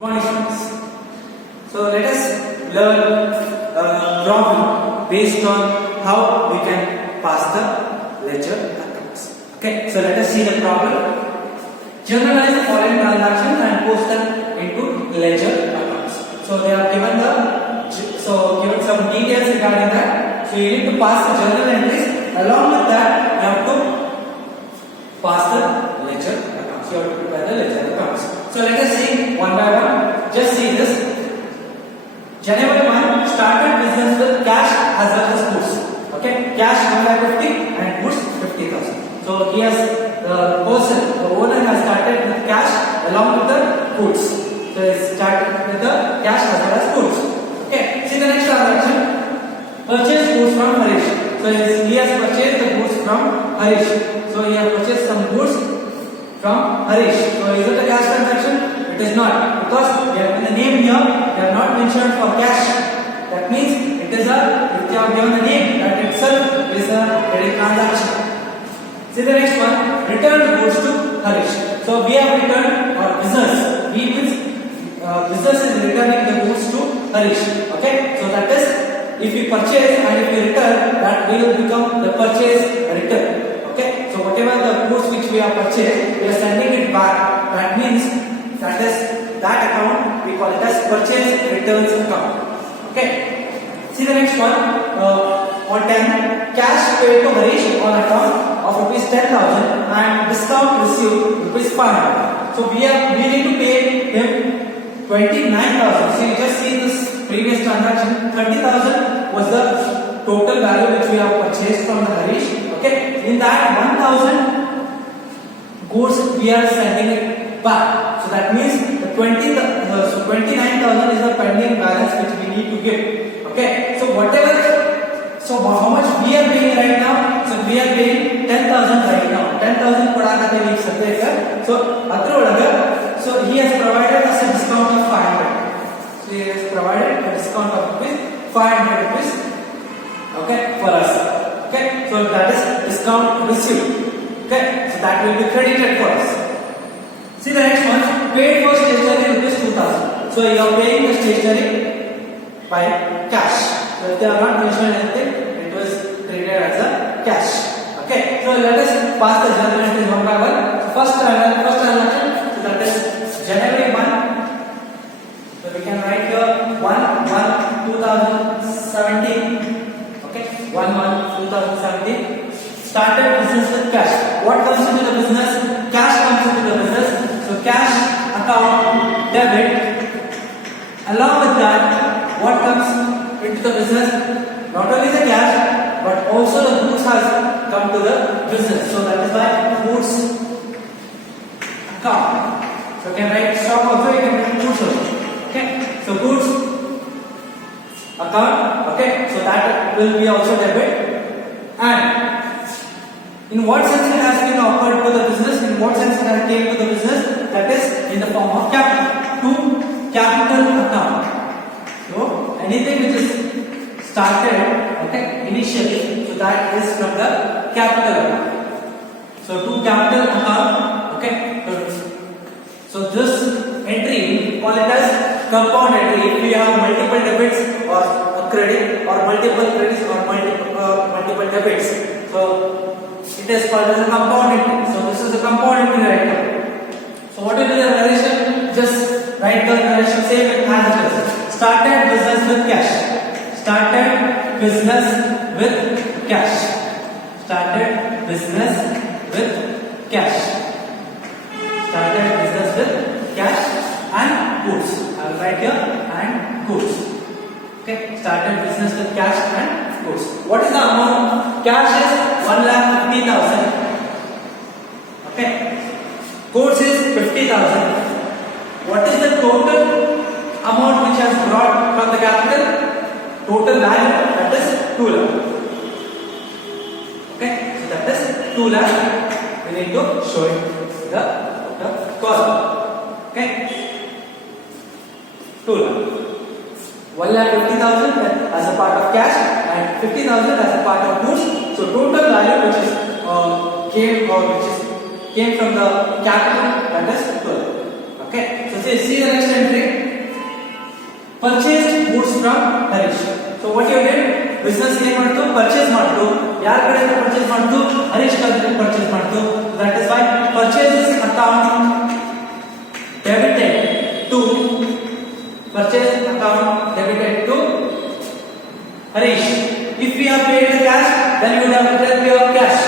Morning students. So let us learn a problem based on how we can pass the ledger accounts. Okay, so let us see the problem. Generalize the following transactions and post them into ledger accounts. So they are given given some details regarding that. So you need to pass the journal entries. Along with that, you have to pass the ledger accounts. You have to prepare the ledger accounts. So let us see one by one. Just see this. January 1 started business with cash as well as goods. Okay, cash 150 and goods 50,000. So he has the owner has started with cash along with the goods. So he started with the cash as well as goods. Okay, see the next transaction. Purchase goods from Harish. So he has purchased the goods from Harish. So he has purchased some goods from Harish. So is it a cash transaction? It is not, because we have in the name here, they are not mentioned for cash. That means it is if they have given the name, that itself is a credit transaction. See the next one, return goods to Harish. So we have returned our business. Business is returning the goods to Harish. Okay, so that is if we purchase and if we return, that will become the purchase return. Okay, so whatever the goods which we have purchased, we are sending it back. That means that account we call it as purchase returns account. Okay, see the next one. On 10, cash paid to Harish on account of rupees 10,000 and discount received rupees 500. So we need to pay him 29,000. So you just see this previous transaction. 30,000 was the total value which we have purchased from the Harish. Okay, in that 1,000 goods we are sending it back. So that means the 29,000 is the pending balance which we need to give. Okay, so how much we are paying right now? So we are paying 10,000 right now. 10,000 kodakate we said. So he has provided us a discount of 500. So he has provided a discount of 500 rupees. Okay, for us. Okay, so that is discount received. Okay, so that will be credited for us. See the next one, paid for stationery rupees 2,000. So you are paying the stationery by cash. So if they are not mentioned anything, it was treated as a cash. Okay, so let us pass the journal entries one by one. So first transaction, so that is January 1. So we can write here 1/1/2017. 1/1/2017. Started business with cash. What comes into the business? Cash comes into the business. So cash account debit. Along with that, what comes into the business? Not only the cash, but also the goods has come to the business. So that is why goods account. So you can write stock also, you can write goods also. Okay. So goods account. Okay, so that will be also debit. And in what sense it has been offered to the business? In what sense it has came to the business? That is in the form of capital, to capital account. So anything which is started, okay, initially, so that is from the capital account. So to capital account, okay. So this entry, we call it as compound entry. If we have multiple debits or a credit, or multiple credits or multiple debits, so it is called as a compound entry. So this is a compound entry right now. So what will be the narration? Just write the narration, same as it is. Started business with cash. Started business with cash. Started business with cash. Started business with cash and goods. I will write here and goods. Okay, started business with cash and goods. What is the amount? Cash is 1,50,000. Okay, goods is 50,000. What is the total amount which has brought from the capital? Total value, that is 2 lakh. Okay, so that is 2 lakh. We need to show it the column. Okay, 2 lakh. 1,50,000 as a part of cash and 50,000 as a part of goods. So total value which is came from the capital, that is 12. Okay, so see the next entry. Purchased goods from Harish. So what you did? Business ಏನು ಮಾಡ್ತು? Purchase ಮಾಡ್ತು. ಯಾರ ಕಡೆಯಿಂದ purchase ಮಾಡ್ತು? Harish ಕಡೆಯಿಂದ purchase ಮಾಡ್ತು. That is why purchases account debited to purchase account debited to Harish. If we have paid the cash, then you would have written your cash.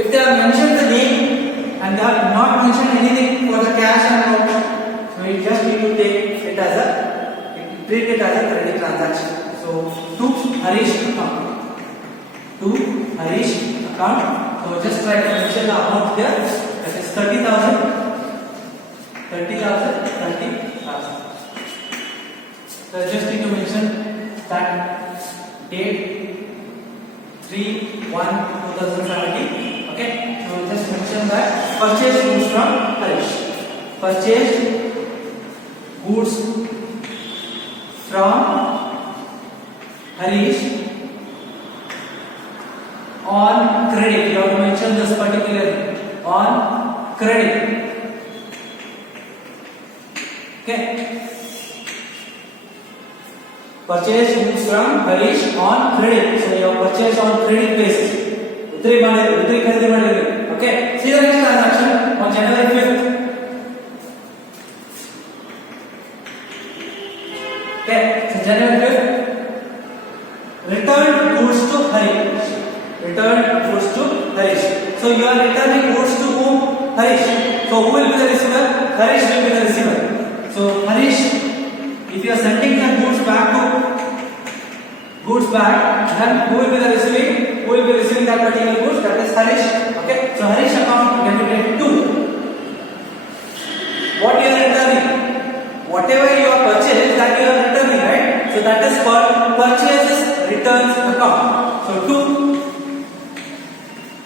If they have mentioned the name and they have not mentioned anything for the cash and all, so you just need to take it as a treat it as a credit transaction. So to Harish account. To Harish account. So just try to mention the amount there. That is 30,000. 30,000. 30,000. So just need to mention that date 3/1/2017. Okay, so just mention that purchase goods from Harish. Purchased goods from Harish on credit. You have to mention this particularly on credit. Okay. Purchase goods from Harish on credit. So you have purchased on credit basis. Utri kharidi ಮಾಡಿದ್ರಿ. Okay. See the next transaction on January 5th. Okay. So January 5th. Returned goods to Harish. Returned goods to Harish. So you are returning goods to whom? Harish. So who will be the receiver? Harish will be the receiver. So Harish, if you are sending the goods back, then who will be the receiving? Who will be receiving that particular goods? That is Harish. Okay. So Harish account debited to what you are returning. Whatever you have purchased, that you are returning, right? So that is called purchases returns account. So to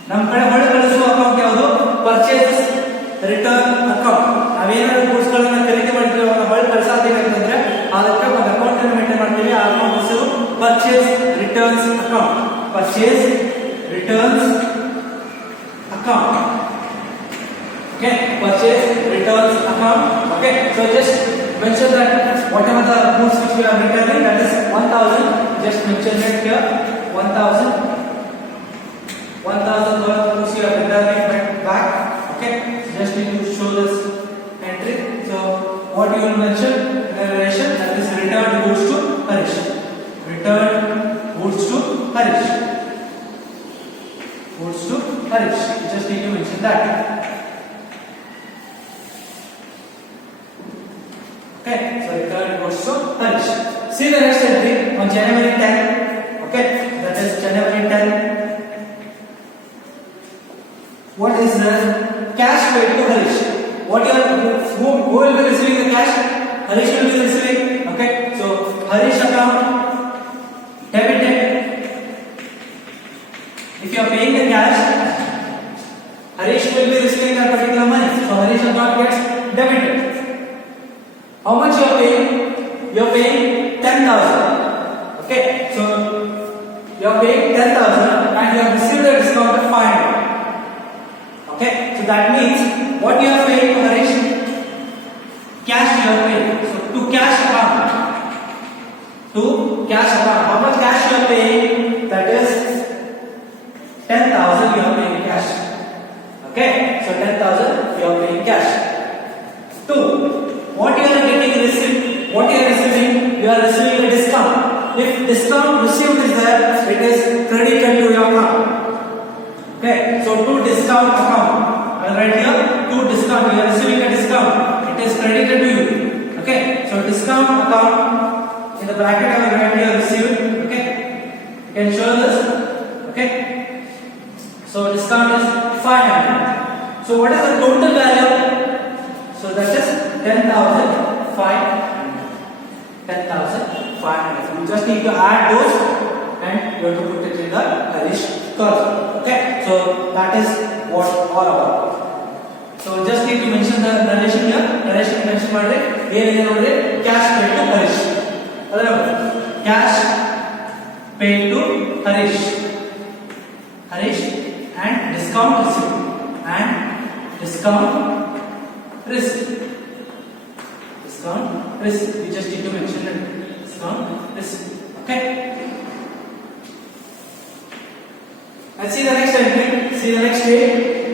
ನಮ್ಮ ಕಡೆ ಹೊಳೆ ಕಳಿಸುವ account ಯಾವುದು? Purchase return account. ನಾವೇನಾದ್ರು goods ಗಳನ್ನ ಖರೀದಿ ಮಾಡಿದ್ರೆ ಅವನ್ನ ಹೊಳೆ ಕಳಿಸಾತೀವಿ ಅಂತಂದ್ರೆ ಅದಕ್ಕೆ ಒಂದು ಅಕೌಂಟ್ ಅನ್ನು ಮೇಂಟೈನ್ ಮಾಡ್ತೀವಿ. ಆ ಅಕೌಂಟ್ ಹೆಸರು purchase returns account. Purchase returns account. Okay, purchase returns account. Okay, so just mention that whatever the goods which we are returning, that is 1,000. Just mention it here. 1,000 goods you are returning back. Okay, so just need to show this entry. So what you will mention in the relation, that is returned goods to Harish. Returned goods to Harish. Goods to Harish. You just need to mention that. Okay, so return goes to Harish. See the next entry on January 10. Okay, that is January 10. What is the cash paid to Harish? Who will be receiving the cash? Harish will be receiving. Okay, so Harish account debited. If you are paying the cash, Harish will be receiving that particular money. So Harish account gets debited. How much you are paying? You are paying 10,000. Okay, so you are paying 10,000 and you have received a discount of 500. Okay, so that means what you are paying to Harish? Cash you are paying. So to cash account. To cash account. How much cash you are paying? That is 10,000 you are paying cash. Okay, so 10,000 you are paying cash. 2. What you are getting received? What you are receiving? You are receiving a discount. If discount received is there, it is credited to your account. Okay, so to discount account. I will write here to discount. You are receiving a discount. It is credited to you. Okay, so discount account. In the bracket I will write here received. Okay, you can show this. Okay, so discount is 500. So what is the total value? So that is 10,500. 10,500. You just need to add those and you have to put it in the Harish cursor. Okay, so that is what all about. So just need to mention the narration here. Narration mention ಮಾಡಿದ್ರೆ ಏನಿದೆ ನೋಡ್ರಿ, cash paid to Harish. ಅದರ cash paid to Harish. Harish and discount received. And discount receipt. Discount receipt. We just need to mention it. Discount receipt. Okay. And see the next entry. See the next date.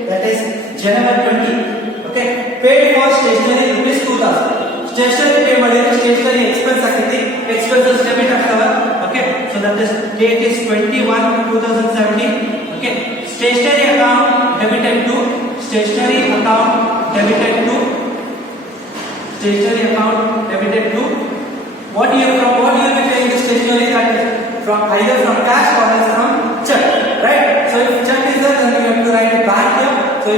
That is January 20. Okay. Paid for stationery rupees 2000. Stationery pay ಮಾಡಿದ್ರೆ stationery expense ಆಗ್ತೈತಿ. Expenses debit ಆಗ್ತಾವ. Okay. So that is date is 21/2017. Okay. Stationery account debited to stationery account debited to stationery account debited to what you will be paying the stationery, that is from either from cash or else from check, right? So if check is there, then you have to write it back here. So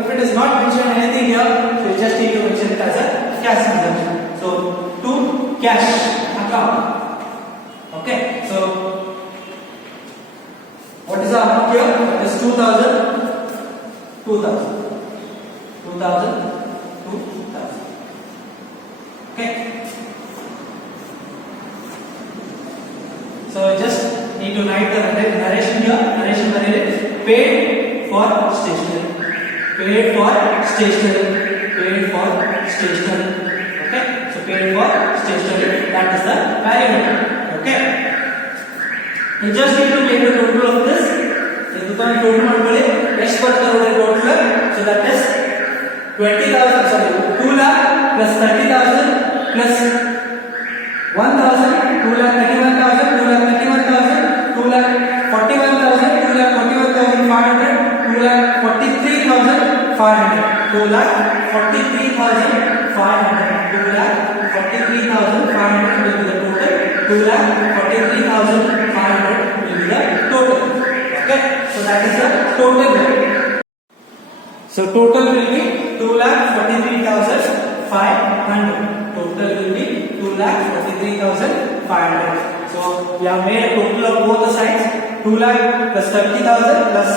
if it is not mentioned anything here, so you just need to mention it as a cash transaction. So to cash account. Okay. So what is the amount here? It is 2000. Okay. So just need to write the narration here. Narration is paid for stationery. Paid for stationery. Paid for stationery. Okay. So paid for stationery. That is the parameter. Okay. You just need to take the total of this. Total ಮಾಡ್ಕೊಳ್ಳಿ ಎಷ್ಟು ಬರ್ತದೆ ನೋಡಿ total. So that is 20,000, sorry, 2 lakh plus 30,000 plus 1,000, 2 lakh 31,000, 2 lakh 31,000, 2 lakh 41,000, 2 lakh 41,500, 2 lakh 43,500, 2 lakh 43,500, 2 lakh 43,500 will be the total. 2 lakh 43,500 will be the total. Okay, so that is the total. So total will be 2,43,500. Total will be 2,43,500. So we have made a total of both the sides. 2 lakh plus 30,000 plus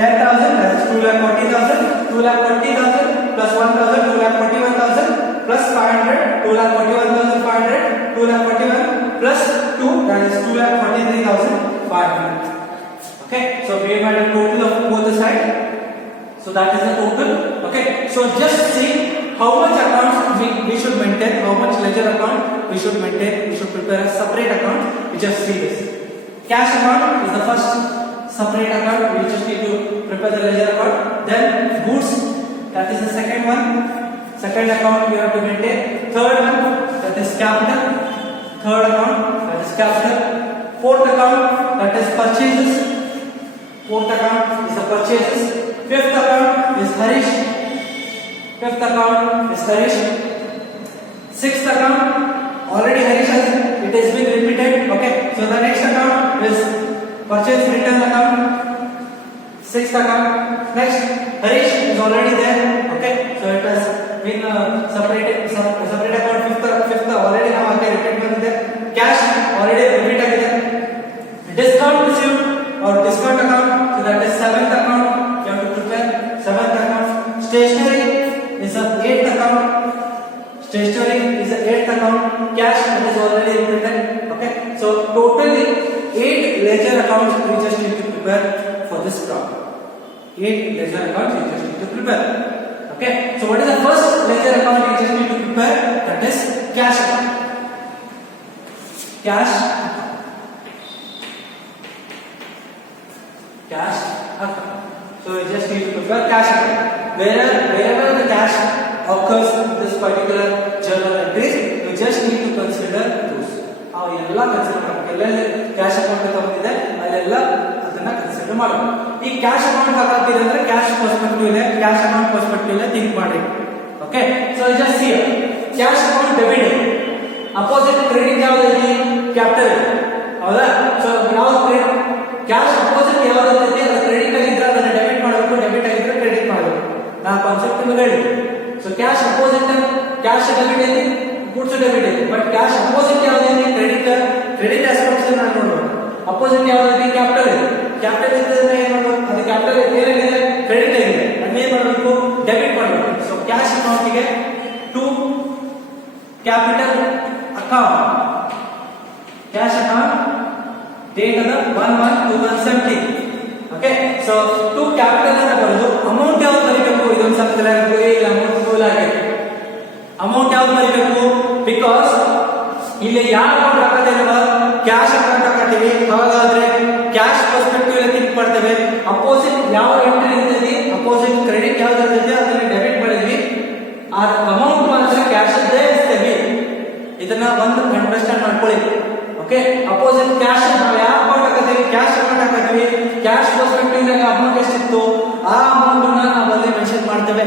10,000, that is 2,40,000. 2,40,000 plus 1,000, 2,41,000 plus 500, 2,41,500. 2,41 plus 2, that is 2,43,500. Okay, so we have made a total of both the sides. So that is the total. Okay, so just see how much accounts we should maintain, how much ledger account we should maintain. We should prepare a separate account. We just see this. Cash account is the first separate account. We just need to prepare the ledger account. Then goods, that is the second one. Second account we have to maintain. Third one, that is capital. Third account, that is capital. Fourth account, that is purchases. Fourth account is the purchases. Fifth account is Harish. Fifth account is Harish. Sixth account, already Harish has, it has been repeated. Okay, so the next account is purchase return account. Sixth account. Next, Harish is already there. Okay, so it has been separated. Separate account. Fifth already now repeated there. Cash already repeated there. Discount received or discount account. So that is seventh account. You have to prepare seventh account. Stationery is the eighth account. Stationery is the eighth account. Cash, that is already written. Okay, so totally 8 ledger accounts we just need to prepare for this problem. 8 ledger accounts we just need to prepare. Okay, so what is the first ledger account we just need to prepare? That is cash account. Cash account. Cash account. So we just need to prepare cash account. Wherever the cash occurs in this particular journal entries, we just need to consider those. ಎಲ್ಲ consider ಮಾಡಬೇಕು. ಎಲ್ಲೆಲ್ಲಿ cash account ತಗೊಂಡಿದೆ ಅಲ್ಲೆಲ್ಲ ಅದನ್ನ consider ಮಾಡಬೇಕು. ಈ cash account ತಗೊಳ್ತೀರಿ ಅಂದ್ರೆ cash perspective ಇದೆ, ಕ್ಯಾಶ್ ಅಕೌಂಟ್ ಪರ್ಸ್ಪೆಕ್ಟಿವ್ ಇದೆ, ಥಿಂಕ್ ಮಾಡಿ. Okay, so just C cash account debit, opposite credit ಯಾವ್ದು ಐತಿ? ಕ್ಯಾಪಿಟಲ್, ಹೌದಾ? ಸೊ ಯಾವ್ದು ಕ್ಯಾಶ್ ಅಪೋಸಿಟ್ ಯಾವ್ದು ಐತಿ? ಅದು ಕ್ರೆಡಿಟ್ ಆಗಿದ್ರೆ ಅದನ್ನ ಡೆಬಿಟ್ ಮಾಡಬೇಕು, ಡೆಬಿಟ್ ಆಗಿದ್ರೆ ಕ್ರೆಡಿಟ್ ಮಾಡಬೇಕು. ನಾ ಕಾನ್ಸೆಪ್ಟ್ ನಿಮಗೆ ಹೇಳಿ. So cash opposite cash debit ಐತಿ, ಗುಡ್ಸ್ ಡೆಬಿಟ್ ಐತಿ. ಬಟ್ ಕ್ಯಾಶ್ ಅಪೋಸಿಟ್ ಯಾವ್ದು ಐತಿ? ಕ್ರೆಡಿಟ್ ಆಸ್ಪೆಕ್ಟ್ಸ್ ನಾನು ನೋಡೋಣ. ಅಪೋಸಿಟ್ ಯಾವ್ದು ಐತಿ? ಕ್ಯಾಪಿಟಲ್ ಐತಿ. ಕ್ಯಾಪಿಟಲ್ ಇದ್ರೆ ಏನು ಮಾಡಬೇಕು? ಅದು ಕ್ಯಾಪಿಟಲ್ ಏನಾಗಿದೆ? ಕ್ರೆಡಿಟ್ ಆಗಿದೆ. ಅದನ್ನ ಏನ್ ಮಾಡಬೇಕು? ಡೆಬಿಟ್ ಮಾಡಬೇಕು. ಸೊ ಕ್ಯಾಶ್ ಅಕೌಂಟ್ಗೆ to capital account, cash account date ಅದ 1/1/2017. ಓಕೆ, ಸೊ ಟು ಕ್ಯಾಪಿಟಲ್ ಅಂತ ಬರೋದು. ಅಮೌಂಟ್ ಯಾವ್ದು ಬರೀಬೇಕು? ಇದೊಂದು ಸಲ ಇಲ್ಲ, ಅಮೌಂಟ್ ಟೂಲ್ ಆಗಿದೆ. ಅಮೌಂಟ್ ಯಾವ್ದು ಬರೀಬೇಕು? ಬಿಕಾಸ್ ಇಲ್ಲಿ ಯಾವ ಅಕೌಂಟ್ ಹಾಕೋದಿಲ್ವಾ? ಕ್ಯಾಶ್ ಅಕೌಂಟ್ ಹಾಕತ್ತೀವಿ. ಹಾಗಾದ್ರೆ ಕ್ಯಾಶ್ ಪರ್ಸ್ಪೆಕ್ಟಿವ್ ಅಲ್ಲಿ ಥಿಂಕ್ ಮಾಡ್ತೇವೆ. ಅಪೋಸಿಟ್ ಯಾವ ಎಂಟ್ರಿ ಇರ್ತದೆ, ಅಪೋಸಿಟ್ ಕ್ರೆಡಿಟ್ ಯಾವ್ದು ಇರ್ತದೆ ಅದನ್ನ ಡೆಬಿಟ್ ಮಾಡಿದ್ವಿ. ಆ ಅಮೌಂಟ್ ಮಾತ್ರ ಕ್ಯಾಶ್ ಅದೇ ಇರ್ತೇವೆ. ಇದನ್ನ ಒಂದು ಅಂಡರ್ಸ್ಟ್ಯಾಂಡ್ ಮಾಡ್ಕೊಳ್ಳಿ. ಓಕೆ, ಅಪೋಸಿಟ್ ಕ್ಯಾಶ್ ನಾವು ಯಾವ ಅಕೌಂಟ್ ಹಾಕತ್ತೀವಿ? ಕ್ಯಾಶ್ ಅಕೌಂಟ್ ಹಾಕತ್ತೀವಿ. ಕ್ಯಾಶ್ ಪರ್ಸ್ಪೆಕ್ಟಿವ್ ದಾಗ ಅಮೌಂಟ್ ಎಷ್ಟಿತ್ತು ಆ ಅಮೌಂಟ್ ನ ನಾವು ಅಲ್ಲಿ ಮೆನ್ಷನ್ ಮಾಡ್ತೇವೆ.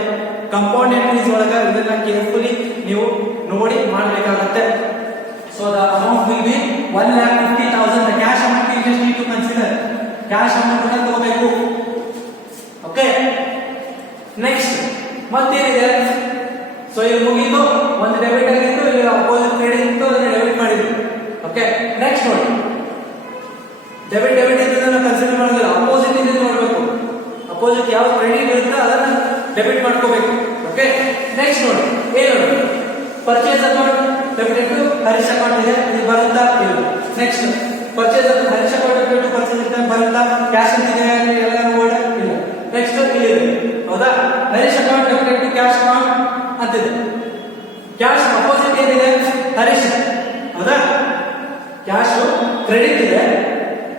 ಕಂಪೌಂಡ್ ಎಂಟ್ರೀಸ್ ಒಳಗ ಇದನ್ನ ಕೇರ್ಫುಲಿ ನೀವು ನೋಡಿ ಮಾಡಬೇಕಾಗುತ್ತೆ. So the amount will be 1,50,000. The cash amount you just need to consider. Cash amount ಅನ್ನು ತಗೋಬೇಕು. Okay, next ಮತ್ತೇನಿದೆ? ಸೊ ಇಲ್ಲಿ ಮುಗಿದು ಒಂದು ಡೆಬಿಟ್ ಆಗಿತ್ತು, ಇಲ್ಲಿ ಅಪೋಸಿಟ್ ಕ್ರೆಡಿಟ್ ಇತ್ತು, ಅದನ್ನ ಡೆಬಿಟ್ ಮಾಡಿದ್ವಿ. ಓಕೆ, ನೆಕ್ಸ್ಟ್ ನೋಡಿ, ಡೆಬಿಟ್ ಇದ್ದದನ್ನ ಕನ್ಸಿಡರ್ ಮಾಡೋದಿಲ್ಲ, ಅಪೋಸಿಟ್ ಇದೆ ನೋಡಬೇಕು. ಅಪೋಸಿಟ್ ಯಾವ ಕ್ರೆಡಿಟ್ ಇರುತ್ತೆ ಅದನ್ನ ಡೆಬಿಟ್ ಮಾಡ್ಕೋಬೇಕು. ಓಕೆ, ನೆಕ್ಸ್ಟ್ ನೋಡಿ, ಏನು ನೋಡಿ, purchase account debit to Harish account ಇದೆ, ಇದು ಬರುತ್ತಾ? ಇಲ್ಲ. Next purchase Harish account debit to purchase ಇದೆ, ಬರುತ್ತಾ? ಕ್ಯಾಶ್ ಇದೆ ಎಲ್ಲ ವರ್ಡ್ ಇಲ್ಲ. ನೆಕ್ಸ್ಟ್ ಇಲ್ಲಿ ಇದೆ, ಹೌದಾ? Harish account debit to cash account ಅಂತಿದೆ. ಕ್ಯಾಶ್ ಅಪೋಸಿಟ್ ಏನಿದೆ? ಹರೀಶ್, ಹೌದಾ? ಕ್ಯಾಶ್ ಕ್ರೆಡಿಟ್ ಇದೆ,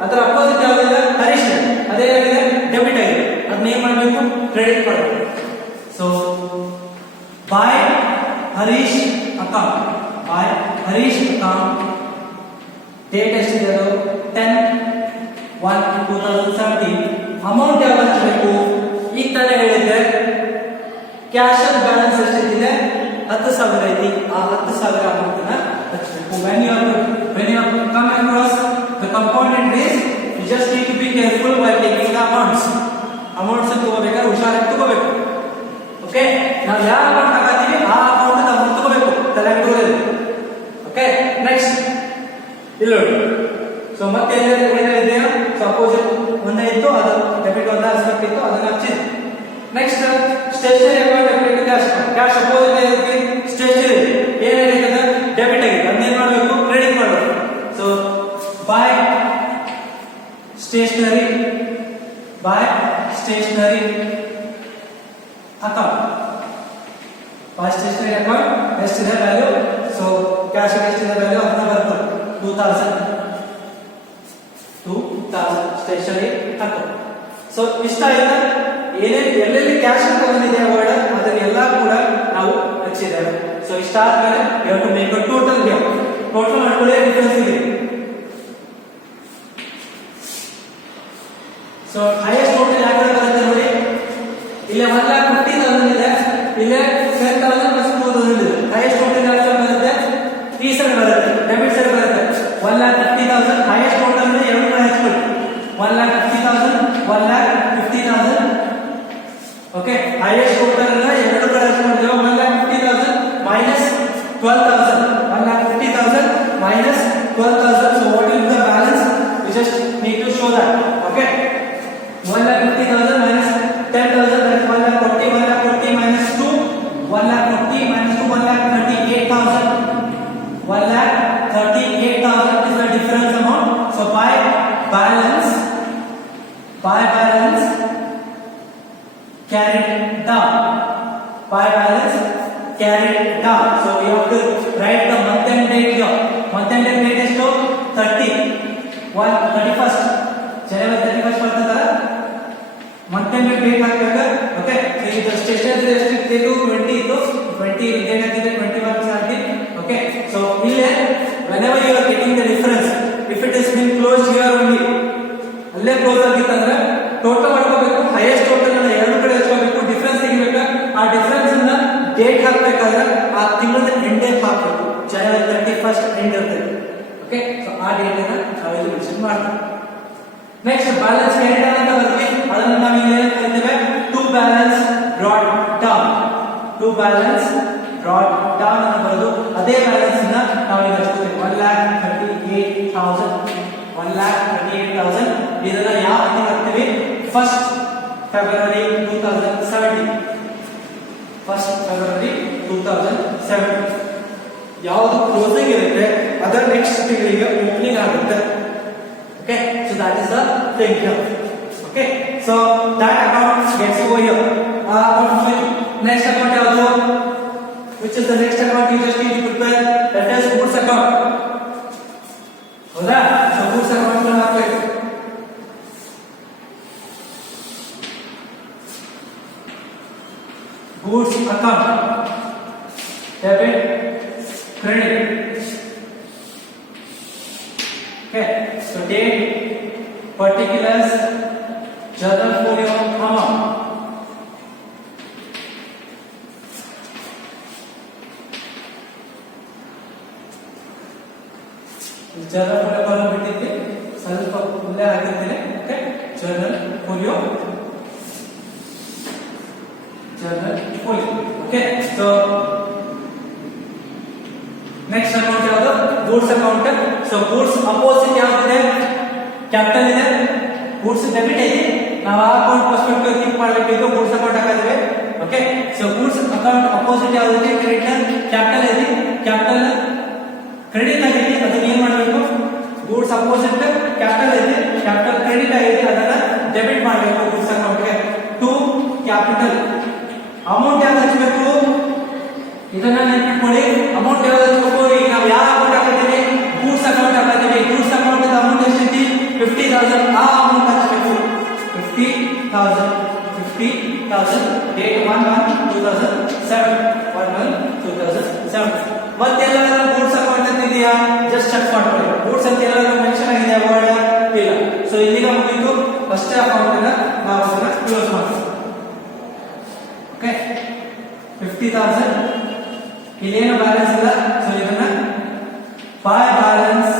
ಅದರ ಅಪೋಸಿಟ್ ಯಾವ್ದಿದೆ? ಹರೀಶ್. ಅದೇ ಆಗಿದೆ ಡೆಬಿಟ್ ಆಗಿದೆ, ಅದನ್ನ ಏನ್ ಮಾಡಬೇಕು? ಕ್ರೆಡಿಟ್ ಮಾಡಬೇಕು. So by Harish account, by Harish account, date ಎಷ್ಟಿದೆ? ಅದು 10/1/2017. ಅಮೌಂಟ್ ಯಾವಾಗ ಹಚ್ಚಬೇಕು? ಈಗ ತಾನೇ ಹೇಳಿದ್ದೆ ಕ್ಯಾಶ್ ಬ್ಯಾಲೆನ್ಸ್ ಎಷ್ಟಿದೆ? 10,000 ಐತಿ. ಆ 10,000 ಅಮೌಂಟ್ ಅನ್ನ ಹಚ್ಚಬೇಕು. when you come across the compound entries, you just need to be careful while taking the amounts ತಗೋಬೇಕಾದ್ರೆ ಹುಷಾರಾಗಿ ತಗೋಬೇಕು. ಓಕೆ, ನಾವು ಯಾವ ಅಕೌಂಟ್ ಹಾಕತ್ತೀವಿ ಆ ಅಕೌಂಟ್ ನಾವು ತಗೋಬೇಕು, ತಲೆ ಇಟ್ಕೊಳ್ಳಿ. ಓಕೆ, ನೆಕ್ಸ್ಟ್ ಇಲ್ಲಿ ನೋಡಿ. ಸೊ ಮತ್ತೆ ಏನಿದೆ? ಸಪೋಸ್ ಒಂದೇ ಇತ್ತು, ಅದು ಡೆಬಿಟ್ ಒಂದು ಆಸ್ಪೆಕ್ಟ್ ಇತ್ತು, ಅದನ್ನ ಹಚ್ಚಿದೆ. Next stationery account debit cash account. Cash opposite ಏನಿದೆ? ಸ್ಟೇಷನರಿ ಏನಾಗಿದೆ? ಡೆಬಿಟ್ ಆಗಿದೆ, ಅದನ್ನ ಏನ್ ಮಾಡಬೇಕು? ಕ್ರೆಡಿಟ್ ಮಾಡಬೇಕು. So by stationery account, by stationery account ಎಷ್ಟಿದೆ ವ್ಯಾಲ್ಯೂ? ಸೊ ಕ್ಯಾಶ್ ಎಷ್ಟಿದೆ ವ್ಯಾಲ್ಯೂ? ಅದನ್ನ ಬರ್ತದೆ 2,000 ಸ್ಟೇಷನರಿ ಅಕೌಂಟ್. ಸೊ ಇಷ್ಟ ಆಯ್ತಾ? ಎಲ್ಲೆಲ್ಲಿ ಕ್ಯಾಶ್ ತಗೊಂಡಿದೆ ವರ್ಡ್ ಅದನ್ನೆಲ್ಲ ಕೂಡ ನಾವು ಹಚ್ಚಿದ್ದೇವೆ. ಸೊ ಇಷ್ಟ ಆದ್ಮೇಲೆ you have to make a total here. Total ಮಾಡ್ಕೊಳ್ಳಿ, ಡಿಫರೆನ್ಸ್ ಇದೆ. ಸೊ ಹೈಯೆಸ್ಟ್ ಟೋಟಲ್ ಯಾವ ಕಡೆ ಬರುತ್ತೆ ನೋಡಿ, ಇಲ್ಲೇ 1,50,000 ಇದೆ, ಇಲ್ಲೇ 10,000 ಪ್ಲಸ್ 2,000 ಇದೆ. ಹೈಯೆಸ್ಟ್ ಟೋಟಲ್ ಯಾವ ಕಡೆ ಬರುತ್ತೆ? ಈ ಸೈಡ್ ಬರುತ್ತೆ, ಡೆಬಿಟ್ ಸೈಡ್ ಬರುತ್ತೆ. 1,50,000 ಹೈಯೆಸ್ಟ್ ಟೋಟಲ್ ಎರಡು ಕಡೆ ಹಚ್ಕೊಳ್ಳಿ. 1,50,000 1,50,000. ಓಕೆ, ಹೈಯೆಸ್ಟ್ ಟೋಟಲ್ ಅನ್ನ ಎರಡು ಕಡೆ ಹಚ್ಕೊಂಡಿದ್ದೇವೆ. 1,50,000 minus 12,000. 1,50,000 minus 12,000. So what is the balance? You just need to show that. Okay, 1,50,000 minus 10,000, that's 1,40,000. 1,40,000 minus 2, 1,40,000 minus 2, 1,38,000. 1,38,000 is the difference amount. So by balance carried down. By balance carried down. So we have to write the month and date here. Month and date is to 31st. January 31st ಬರ್ತದಲ್ಲ, month and date ಹಾಕಬೇಕು. Okay, so ಇದು stationery ಎಷ್ಟಿತ್ತು? 20 ಇತ್ತು, 20 date ಹಾಕಿದ್ರೆ 21 ಆಗಿ. Okay, so ಇಲ್ಲೇ whenever you are getting the difference, if it has been closed here only, ಅಲ್ಲೇ close ಆಗಿತ್ತಂದ್ರೆ total ಮಾಡ್ಕೋಬೇಕು. ಹೈಯೆಸ್ಟ್ ಟೋಟಲ್ ಅನ್ನ ಎರಡು ಕಡೆ ಹಚ್ಕೋಬೇಕು, ಡಿಫರೆನ್ಸ್ ತೆಗಿಬೇಕು. ಆ ಡಿಫರೆನ್ಸ್ ಅನ್ನ ಡೇಟ್ ಹಾಕಬೇಕಾದ್ರೆ ಆ ತಿಂಗಳ ಎಂಡ್ ಡೇಟ್ ಹಾಕಬೇಕು. January 31st ಎಂಡ್ ಇರ್ತದೆ. ಓಕೆ, ಸೊ ಆ ಡೇಟ್ ಅನ್ನ ನಾವು ಇಲ್ಲಿ ಮೆನ್ಷನ್ ಮಾಡ್ತೀವಿ. ನೆಕ್ಸ್ಟ್ ಬ್ಯಾಲೆನ್ಸ್ ಕ್ಯಾರಿಡ್ ಡೌನ್ ಅಂತ ಬರ್ತೀವಿ, ಅದನ್ನ ನಾವು ಇಲ್ಲಿ ಏನು ಕರೀತೇವೆ? To balance brought down. To balance brought down ಅಂತ ಬರೋದು. ಅದೇ ಬ್ಯಾಲೆನ್ಸ್ ಅನ್ನ ನಾವು ಈಗ ಹಚ್ಕೋತೀವಿ. 1,38,000. 1,38,000 ಇದನ್ನ ಯಾವ ತಿಂಗಳು ಹಾಕ್ತೀವಿ? 1st February 2017. 1st February 2017. ಯಾವುದು ಕ್ಲೋಸಿಂಗ್ ಇರುತ್ತೆ ಅದರ ನೆಕ್ಸ್ಟ್ ತಿಂಗಳಿಗೆ ಓಪನಿಂಗ್ ಆಗುತ್ತೆ. Okay, so that is the thing here. Okay, so that account gets over here. Next account ಯಾವುದು? which is the next account you just need to prepare, that is goods account. ಹೌದಾ? So goods account ನ ಹಾಕಬೇಕು. goods account, debit, credit. Okay, so date, particulars, journal folio, amount. journal folio column ಬಿಟ್ಟಿದ್ದೆ, ಸ್ವಲ್ಪ ಉಲ್ಲೆ ಹಾಕಿದ್ದೇನೆ. Okay, journal folio, journal folio. Okay, so next account ಯಾವುದು? goods account. so goods opposite ಯಾವ್ದಿದೆ? Capital ಇದೆ. goods debit ಇದೆ. ನಾವು ಆ account perspective think ಮಾಡಬೇಕು. goods account ಹಾಕಿದ್ರೆ okay. so goods account opposite ಯಾವ್ದಿದೆ? ಕ್ರೆಡಿಟ್ ಕ್ಯಾಪಿಟಲ್ ಇದೆ. ಕ್ಯಾಪಿಟಲ್ ಕ್ರೆಡಿಟ್ ಆಗಿದೆ. ಅದನ್ನ ಏನು ಮಾಡಬೇಕು? goods opposite ಕ್ಯಾಪಿಟಲ್ ಇದೆ. ಕ್ಯಾಪಿಟಲ್ ಕ್ರೆಡಿಟ್ ಆಗಿದೆ. ಅದನ್ನ ಡೆಬಿಟ್ ಮಾಡಬೇಕು goods account ಗೆ. ಟು ಕ್ಯಾಪಿಟಲ್ ಅಮೌಂಟ್ ಯಾವ್ದು ಹಚ್ಚಬೇಕು? ಇದನ್ನ ನೆನಪಿಟ್ಕೊಳ್ಳಿ. ಅಮೌಂಟ್ ಯಾವ್ದು ಹಚ್ಚಬೇಕು? ಈಗ ನಾವು ಯಾವ ಅಕೌಂಟ್ ಹಾಕಿದ್ದೀವಿ? ಗೂಡ್ಸ್ ಅಕೌಂಟ್ ಹಾಕಿದ್ದೀವಿ. ಗೂಡ್ಸ್ ಅಕೌಂಟ್ ಅಮೌಂಟ್ ಎಷ್ಟೈತಿ? 50,000. ಆ ಅಮೌಂಟ್ ಹಚ್ಚಬೇಕು. 50,000 ಡೇಟ್ 1/1/2007 1/1/2007. ಮತ್ತೆಲ್ಲಾದ್ರೂ ಗೂಡ್ಸ್ ಅಕೌಂಟ್ ಅಂತ ಇದೆಯಾ? ಜಸ್ಟ್ ಚೆಕ್ ಮಾಡ್ಕೊಳ್ಳಿ. ಗೂಡ್ಸ್ ಅಂತ ಎಲ್ಲಾದ್ರೂ ಮೆನ್ಷನ್ ಆಗಿದೆ ವರ್ಡ್? ಇಲ್ಲ. ಸೊ ಇಲ್ಲಿಗ ಮುಗಿತು ಫಸ್ಟ್ ಅಕೌಂಟ್ ಅನ್ನ ನಾವು ಅದನ್ನ ಕ್ಲೋಸ್ ಮಾಡ್ತೀವಿ. ಓಕೆ, 50,000 ಇಲ್ಲೇನು ಬ್ಯಾಲೆನ್ಸ್ ಇಲ್ಲ. ಸೊ ಇದನ್ನ ಬೈ ಬ್ಯಾಲೆನ್ಸ್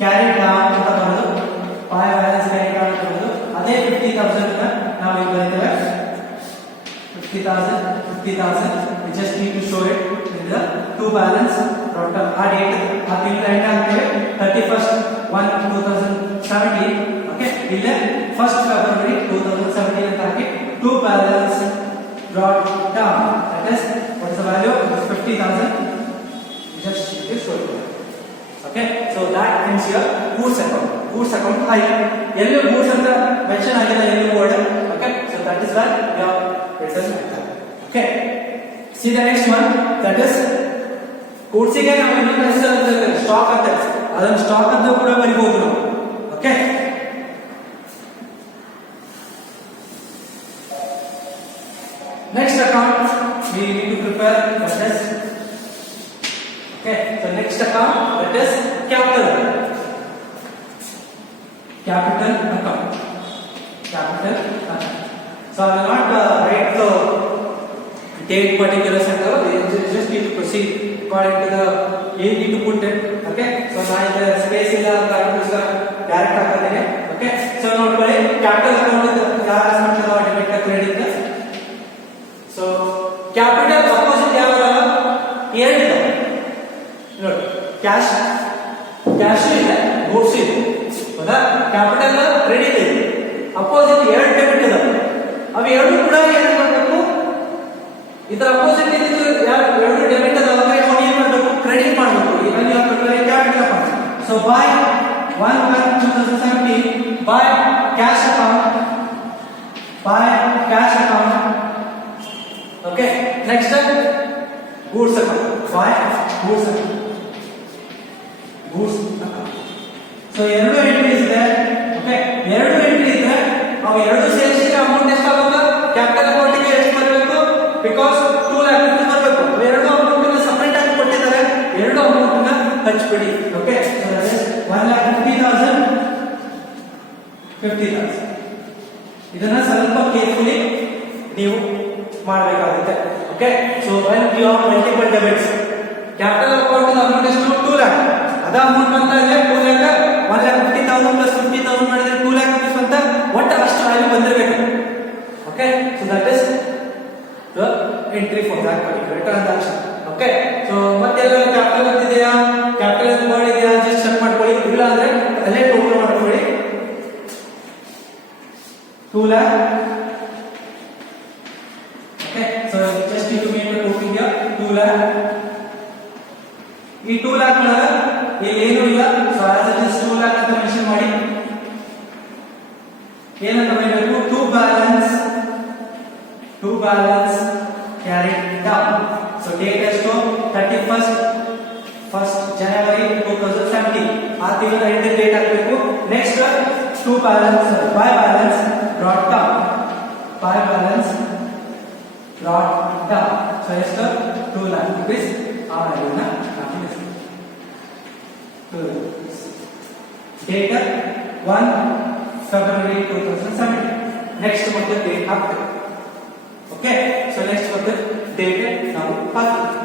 ಕ್ಯಾರಿ ಡೌನ್ ಅಂತ ಬರೋದು. ಬೈ ಬ್ಯಾಲೆನ್ಸ್ ಕ್ಯಾರಿ ಡೌನ್ ಅಂತ ಬರೋದು. ಅದೇ 50,000 ನಾವು ಈಗ ಬರೀತೇವೆ. 50,000 we just need to show it in the to balance total. ಆ ಡೇಟ್ ಆ ತಿಂಗಳ ಎಂಡ್ ಆಗ್ತೇವೆ 31/1/2017. ಓಕೆ, ಇಲ್ಲೇ 1st February 2017 ಅಂತ ಹಾಕಿ to balance brought down. That is, what is the value? 50,000. Just show it. Okay, so that ends your goods account. Goods account I yellow goods ಅಂತ mention ಆಗಿದೆ yellow word. Okay, so that is why we have written like that. Okay, see the next one, that is goods ಗೆ ನಾವು ಇನ್ನೊಂದು ಹೆಸರು ಅಂತ stock ಅಂತ, ಅದನ್ನ stock ಅಂತ ಕೂಡ ಬರಿಬಹುದು ನಾವು. Okay, next account we need to prepare, that is okay, so next account, that is capital account. So I will not write the date particulars and all. We just need to proceed according to the you need to put it. Okay, so now the space ಇಲ್ಲ direct ಹಾಕಿದ್ದೇನೆ. Okay, so ನೋಡ್ಕೊಳ್ಳಿ capital account ಯಾವ aspect ಅದ? Debit credit. So capital opposite ಯಾವಾಗ? ಎರಡು ನೋಡಿ, cash ಇದೆ, goods ಇದೆ. ಹೌದಾ? ಕ್ಯಾಪಿಟಲ್ ಕ್ರೆಡಿಟ್ ಇದೆ, ಅಪೋಸಿಟ್ ಎರಡು ಡೆಬಿಟ್ ಇದೆ. ಅವು ಎರಡು ಕೂಡ ಏನು ಮಾಡಬೇಕು? ಇದರ ಅಪೋಸಿಟ್ ಇದ್ದು ಎರಡು ಡೆಬಿಟ್ ಅದಾವಾಗ ನಾವು ಏನು ಮಾಡಬೇಕು? ಕ್ರೆಡಿಟ್ ಮಾಡಬೇಕು. ಈಗ ನೀವು capital account. So by 1/1/2017 by cash account. Okay, next up goods account. Why goods account? So ಎರಡು ಎಂಟ್ರೀಸ್ ಇದೆ. ಓಕೆ, ಎರಡು ಎಂಟ್ರಿ ಇದೆ. ಅವು ಎರಡು ಸೇರಿಸಿದ್ರೆ ಅಮೌಂಟ್ ಎಷ್ಟಾಗುತ್ತೆ? ಕ್ಯಾಪಿಟಲ್ ಅಕೌಂಟ್ ಗೆ ಎಷ್ಟು ಬರಬೇಕು? ಬಿಕಾಸ್ 2 lakh rupees ಬರಬೇಕು. ಎರಡು ಅಮೌಂಟ್ ಅನ್ನು ಸಪರೇಟ್ ಆಗಿ ಕೊಟ್ಟಿದ್ದಾರೆ. ಎರಡು ಅಮೌಂಟ್ ಅನ್ನು ಹಂಚಿಬಿಡಿ. Okay, so that is 1,50,000. ಇದನ್ನ ಸ್ವಲ್ಪ ಕೇರ್ಫುಲಿ ನೀವು ಮಾಡಬೇಕಾಗುತ್ತೆ. Okay, so when you have multiple debits, capital account amount ಎಷ್ಟು? 2 lakh. ಅದ ಅಮೌಂಟ್ ಅಂತ ಇದೆ 2 lakh. 1,50,000 plus 50,000 ಮಾಡಿದ್ರೆ 2 lakh rupees ಅಂತ ಒಟ್ಟು ಅಷ್ಟು ವ್ಯಾಲ್ಯೂ ಬಂದಿರಬೇಕು. Okay, so that is the entry for that particular transaction. Okay, so ಮತ್ತೆಲ್ಲ ಕ್ಯಾಪಿಟಲ್ ಅಂತ ಇದೆಯಾ? ಕ್ಯಾಪಿಟಲ್ ಅಂತ ವರ್ಡ್ ಇದೆಯಾ? ಜಸ್ಟ್ ಚೆಕ್ ಮಾಡ್ಕೊಳ್ಳಿ. ಇಲ್ಲ ಅಂದ್ರೆ ಅಲ್ಲೇ ಟೋಟಲ್ ಮಾಡ್ಕೊಳ್ಳಿ. 2 lakh. Okay, so just need to make a total here 2 lakh. ಈ 2 lakh ಒಳಗ ಇಲ್ಲಿ ಏನು ಇಲ್ಲ. So as it is 2 lakh ಅಂತ ಮೆನ್ಷನ್ ಮಾಡಿ. ಏನಂತ ಬರೀಬೇಕು? to balance carried down. So date 1st January 2017 ಆ ತಿಂಗಳ ಎಂಡ್ ಡೇಟ್ ಹಾಕಬೇಕು. Next buy balance brought down. So ಎಷ್ಟು 2 lakh rupees ಆ ವ್ಯಾಲ್ಯೂನ ಹಾಕಬೇಕು. Date 1 February 2017. ನೆಕ್ಸ್ಟ್ ಮತ್ತೆ ಡೇಟ್ ಹಾಕಬೇಕು. ಓಕೆ, ಸೊ ನೆಕ್ಸ್ಟ್ ಮತ್ತೆ ಡೇಟ್ ನಾವು ಹಾಕಬೇಕು.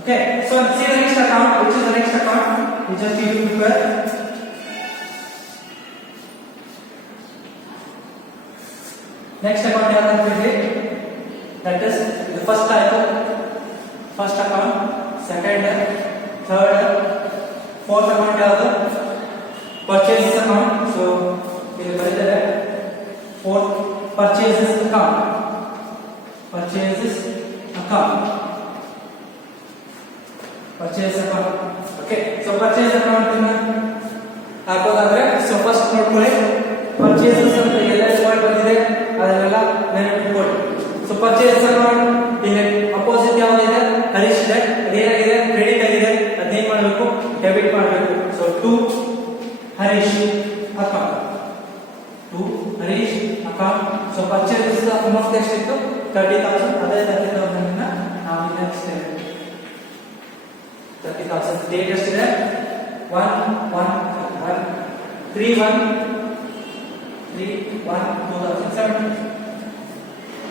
Okay, so see the next account. Which is the next account? We just need to prepare. Next account ಯಾವುದು ಅಂತ ಹೇಳಿ, that is the first type, first account, second, third, fourth account ಯಾವುದು? Purchases account. So ಇಲ್ಲಿ ಬರೆದರೆ fourth purchases account. Okay, so purchase account ಅನ್ನು ಹಾಕೋದಾದ್ರೆ so first ನೋಡ್ಕೊಳ್ಳಿ, purchases ಅಂತ ಎಲ್ಲ ವರ್ಡ್ ಬಂದಿದೆ ಅದನ್ನೆಲ್ಲ ನೆನಪಿಟ್ಕೊಳ್ಳಿ. so purchase account ಇಲ್ಲಿ ಅಪೋಸಿಟ್ ಯಾವ್ದಿದೆ? ಹರೀಶ್ ಇದೆ. ಅದೇನಾಗಿದೆ? ಕ್ರೆಡಿಟ್ ಆಗಿದೆ. ಅದೇನ್ ಮಾಡಬೇಕು? ಡೆಬಿಟ್ ಮಾಡಬೇಕು. so to Harish account, so purchases amount ಎಷ್ಟಿತ್ತು? 30,000. ಅದೇ 30,000 ಅನ್ನ ನಾವು ನೆಕ್ಸ್ಟ್ 30,000 ಡೇಟ್ ಎಷ್ಟಿದೆ? 1/1/3/1/2017.